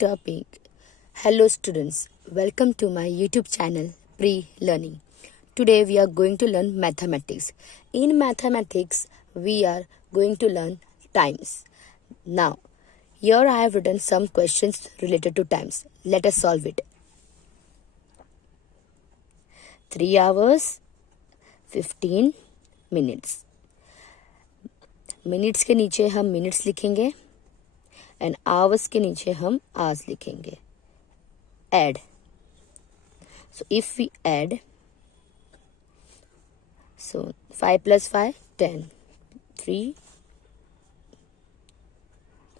topic. Hello students, welcome to my YouTube channel Pre-Learning. Today we are going to learn mathematics. In mathematics we are going to learn times. Now here I have written some questions related to times. Let us solve it. 3 hours 15 minutes. Minutes के नीचे हम minutes लिखेंगे and hours के नीचे हम hours लिखेंगे. Add. So if we add, so 5 + 5 10, 3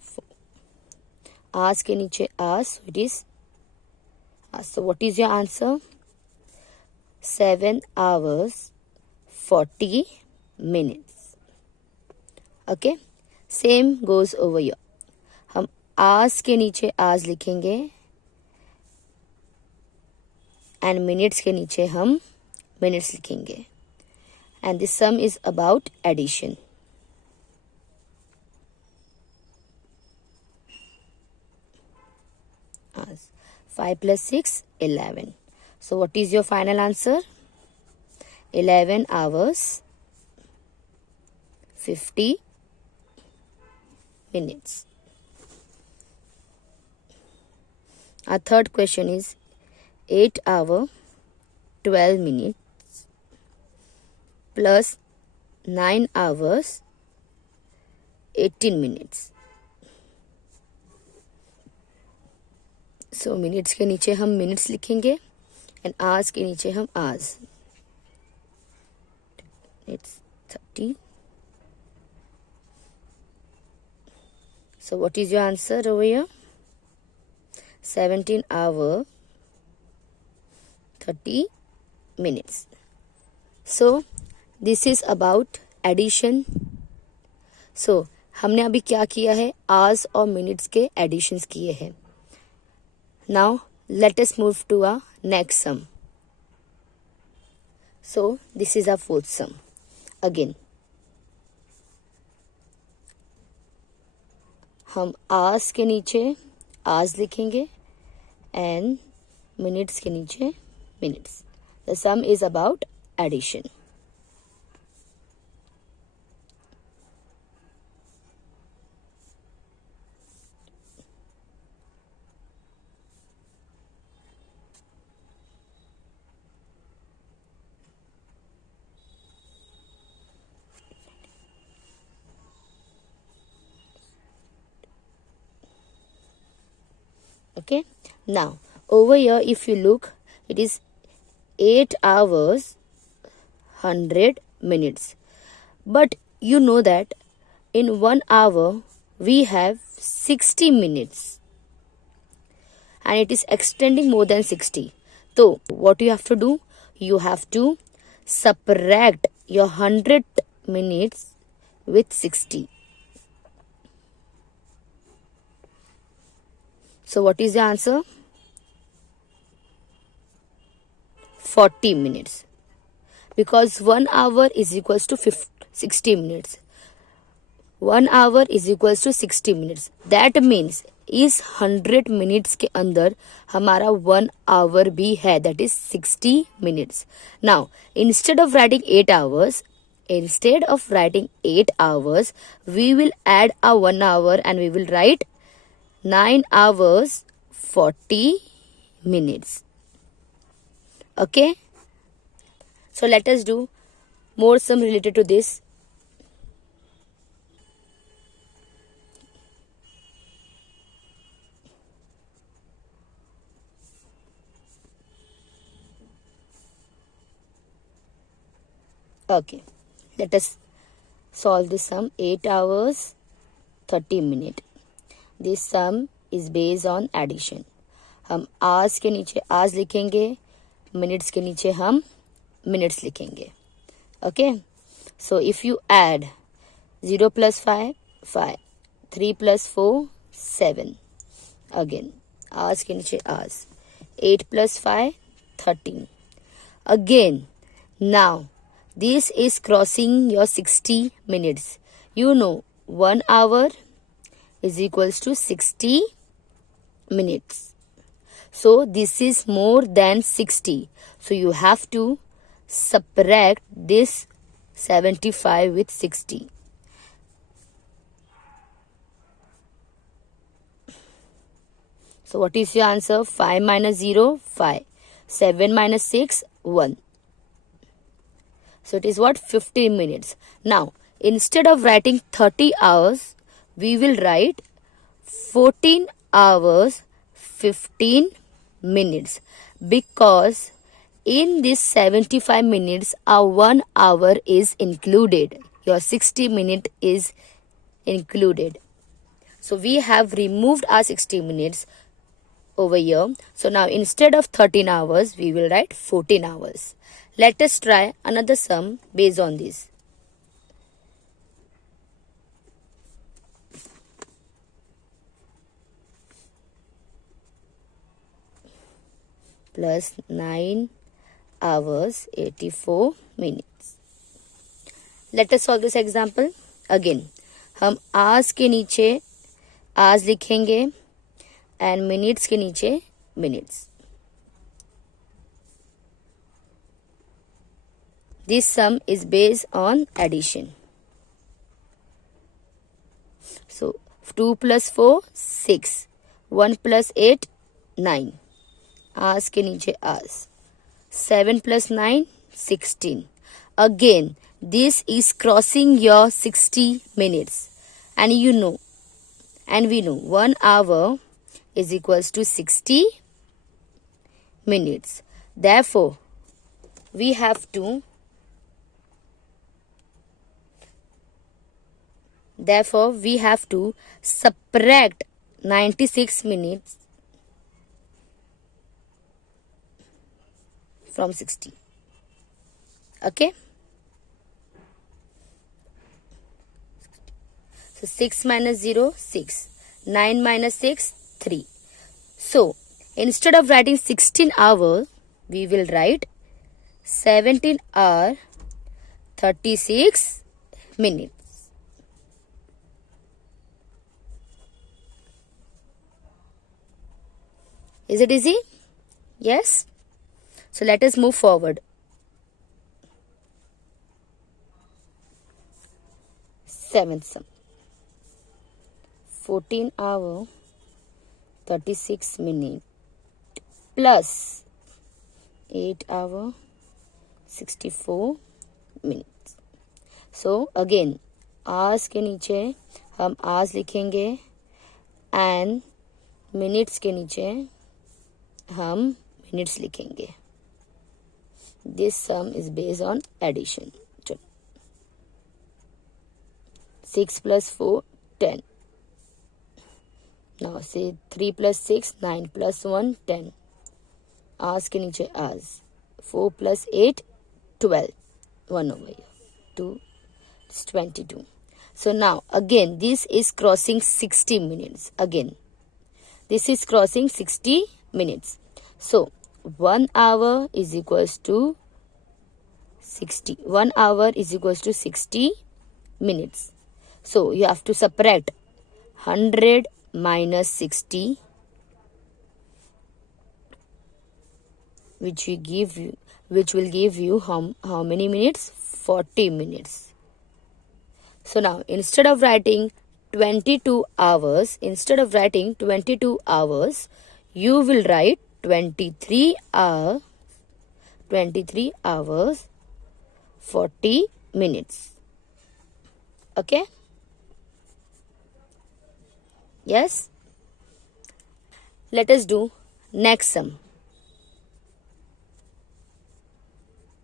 4. Hours के नीचे hours, it is. So what is your answer? 7 hours 40 minutes. Okay, same goes over here. हम आवर्स के नीचे आवर्स लिखेंगे एंड मिनट्स के नीचे हम मिनट्स लिखेंगे and this sum is about addition. Hours. 5 + 6 11. So what is your final answer? 11 hours 50 minutes. Our third question is 8 hours 12 minutes plus 9 hours 18 minutes. So minutes के नीचे हम मिनट्स लिखेंगे and hours के नीचे हम hours. It's 30. So what is your answer over here? 17 hours 30 minutes. So this is about addition. So हमने अभी क्या किया है? आवर्स और मिनट्स के एडिशंस किए हैं. Now let us move to our next sum. So this is our fourth sum. Again हम आवर्स के नीचे आवर्स लिखेंगे एंड मिनट्स के नीचे minutes. The sum is about addition. Okay, now over here if you look, it is 8 hours 100 minutes, but you know that in 1 hour we have 60 minutes and it is extending more than 60. So what you have to do? You have to subtract your 100 minutes with 60. So what is the answer? 40 minutes. Because 1 hour is equals to 60 minutes. 1 hour is equals to 60 minutes. That means इस 100 minutes के अंदर हमारा 1 hour भी है. That is 60 minutes. Now, instead of writing 8 hours, we will add a 1 hour and we will write 9 hours 40 minutes. Okay, so let us do more sum related to this. Okay, let us solve this sum. 8 hours 30 minutes. This sum is based on addition. हम hours के नीचे hours लिखेंगे, minutes के नीचे हम minutes लिखेंगे. Okay, so if you add 0 + 5 5, 3 + 4 7. Again hours के नीचे hours. 8 + 5 13. Again, now this is crossing your 60 minutes. You know 1 hour is equals to 60 minutes. So this is more than 60. So you have to subtract this 75 with 60. So what is your answer? 5 minus 0, 5. 7 minus 6, 1. So it is what? 15 minutes. Now, instead of writing 30 hours, we will write 14 hours, 15 minutes. Because in this 75 minutes, our 1 hour is included. Your 60 minute is included. So we have removed our 60 minutes over here. So now instead of 13 hours, we will write 14 hours. Let us try another sum based on this. Plus 9 hours 84 minutes. Let us solve this example. Again, हम hours के नीचे hours लिखेंगे and minutes के नीचे minutes. This sum is based on addition. So 2 plus 4, 6. 1 plus 8, 9. Hours के नीचे hours. 7 plus 9, 16. Again, this is crossing your 60 minutes. And you know, and we know 1 hour is equals to 60 minutes. Therefore, we have to subtract 96 minutes from 60. Okay? So 6 minus 0, 6. 9 minus 6, 3. So, instead of writing 16 hours, we will write 17 hour 36 minutes. Is it easy? Yes? So let us move forward. Seventh sum. 14 hour 36 minutes plus 8 hour 64 minutes. So again, hours के नीचे हम hours लिखेंगे and minutes के नीचे हम minutes लिखेंगे. This sum is based on addition. 6 plus 4, 10. Now say 3 plus 6, 9 plus 1, 10. Hours के नीचे hours. 4 plus 8, 12. 1 over here. 2, it's 22. So now again this is crossing 60 minutes. Again, this is crossing 60 minutes. So 1 hour is equals to 60. 1 hour is equals to 60 minutes. So you have to subtract 100 minus 60, which will give you how many minutes? 40 minutes. So now instead of writing 22 hours, you will write 23 hours 40 minutes. Okay? Yes? Let us do next sum.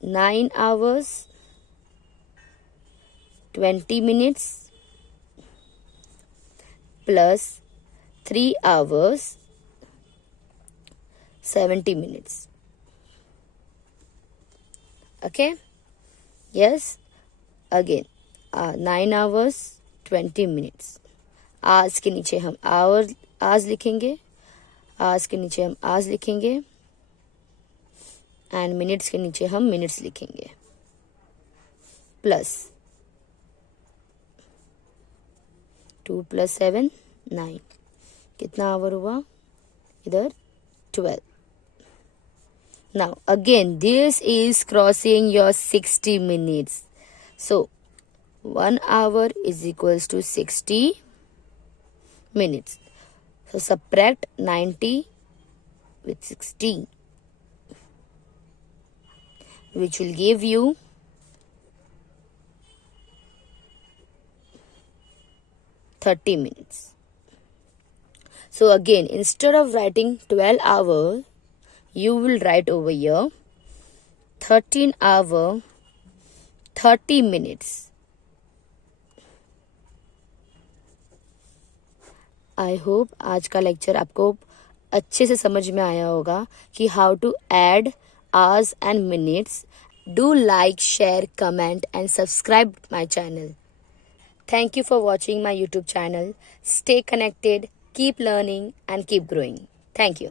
9 hours 20 minutes plus 3 hours 70 minutes. Okay? Yes? Again, 9 hours 20 minutes. Hours के नीचे हम hours लिखेंगे, hours के नीचे हम hours लिखेंगे and minutes के नीचे हम minutes लिखेंगे. Plus 2 plus 7, 9. कितना hour हुआ? इधर 12. Now again this is crossing your 60 minutes. So 1 hour is equals to 60 minutes. So subtract 90 with 60, which will give you 30 minutes. So again, instead of writing 12 hours, you will write over here 13 hour 30 minutes. I hope आज का lecture आपको अच्छे से समझ में आया होगा कि how to add hours and minutes. Do like, share, comment and subscribe my channel. Thank you for watching my YouTube channel. Stay connected, keep learning and keep growing. Thank you.